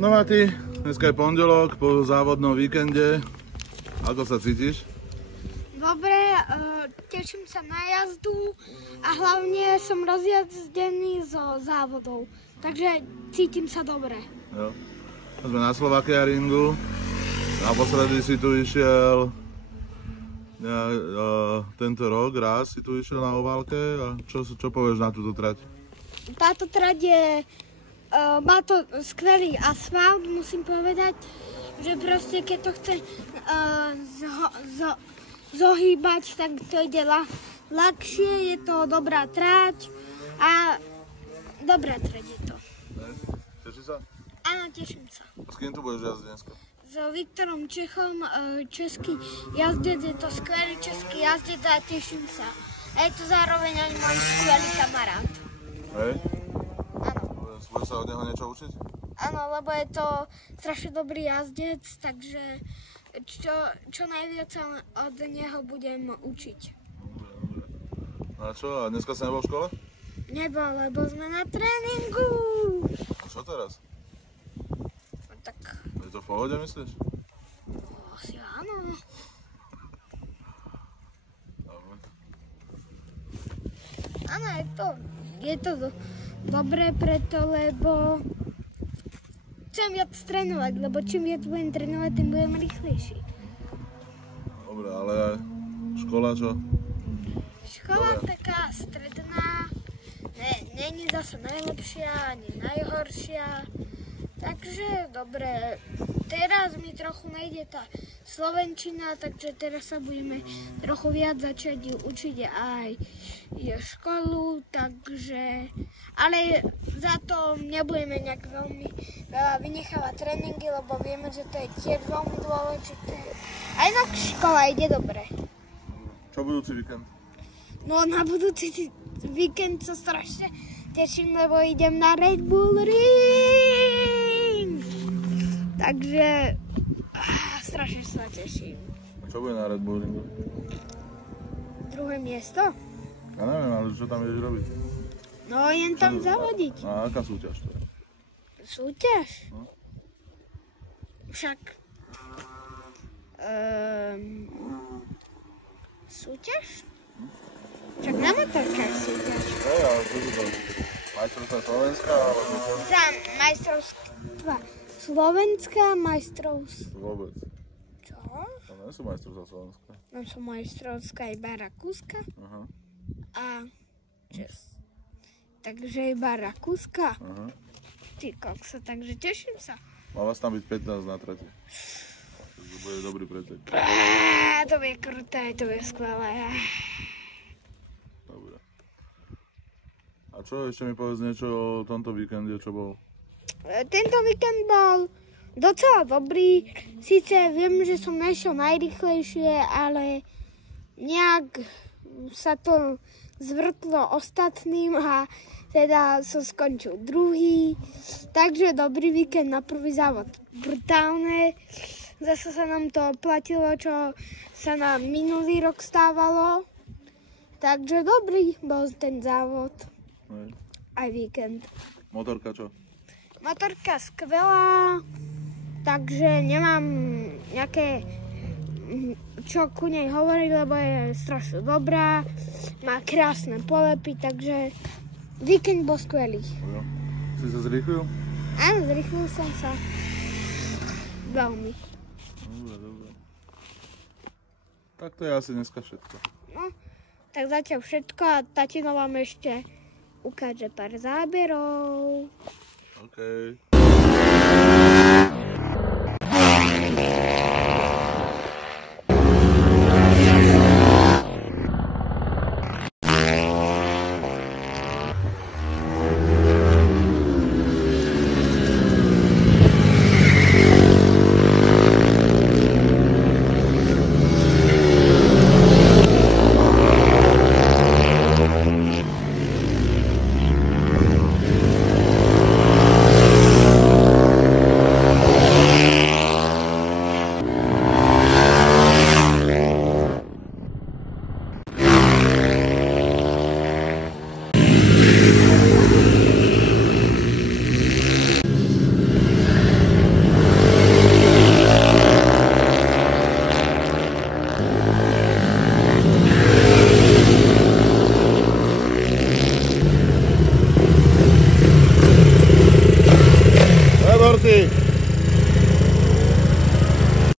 No Mati, dneska je pondelok po závodnom víkende. Ako sa cítiš? Dobre, teším sa na jazdu a hlavne som rozjazdený zo závodov, takže cítim sa dobre. Jo. Sme na Slovakia ringu. Naposledy si tu išiel tento rok, raz si tu išiel na oválke. A čo povieš na túto trať? Táto trať je, má to skvelý asfalt, musím povedať, že proste keď to chce zohýbať, tak to ide ľahšie, je to dobrá trať a dobrá trať je to. Tešíš sa? Áno, teším sa. A s kým tu budeš jazdiť dneska? S Viktorom Čechom, český jazdec, je to skvelý český jazdec a teším sa. A je to zároveň aj môj skvelý kamarát. Hej? Áno. Budeš sa od neho niečo učiť? Áno, lebo je to strašne dobrý jazdec, takže čo najviac sa od neho budem učiť. No a čo? A dneska sa nebol v škole? Nebol, lebo sme na tréningu. A čo teraz? No tak, Je to v pohode, myslíš? asi áno. Dobre. Áno, je to dobré preto, lebo chcem viac trénovať, lebo čím viac budem trénovať, tým budem rýchlejší. Dobre, ale škola čo? Škola taká stredná, není zase najlepšia, ani najhoršia, takže dobre. Teraz mi trochu nejde tá slovenčina, takže teraz sa budeme trochu viac začať učiť aj školu, takže, ale za to nebudeme nejak veľmi veľa vynechávať tréningy, lebo vieme, že to je tiež veľmi dôležité. Aj tak škola ide dobre. Čo budúci víkend? No na budúci víkend sa strašne teším, lebo idem na Red Bull Ring. Takže strašne sa teším. Čo bude na Red Bull Ringu? Druhé miesto? Ja neviem, ale čo tam ideš robiť? No idem tam zavodiť. A aká súťaž to je? Súťaž? No. Však... súťaž? Však na motorkách súťaž. Hej, ale čo sú to? Majstrovstvá Slovenska? Alebo čo? Za majstrovstvá Slovenska, majstrovstvá... Vôbec. Čo? To nie sú majstrovstvá Slovenska. Tam sú majstrovská iba Rakúska Aha. a Čes. Takže iba Rakúska. Aha. Ty kokso, takže teším sa. Má vás tam byť 15 na trati. Takže bude dobrý pretek. To bude kruté, to bude skvelé. Dobre. A čo, ešte mi povedz niečo o tomto víkende, čo bol? Tento víkend bol docela dobrý. Sice viem, že som nešiel najrýchlejšie, ale nejak sa to zvrtlo ostatným a teda som skončil druhý. Takže dobrý víkend na prvý závod. Brutálne. Zase sa nám to platilo, čo sa nám minulý rok stávalo. Takže dobrý bol ten závod. Hej. Aj víkend. Motorka čo? Motorka skvelá, takže nemám nejaké čo ku nej hovoriť, lebo je strašne dobrá, má krásne polepy, takže víkend bol skvelý. Jo. Si sa zrýchlil? Áno, zrýchlil som sa veľmi. Dobre, dobre. Tak to je asi dneska všetko. No, tak zatiaľ všetko a tatino vám ešte ukáže pár záberov. OK.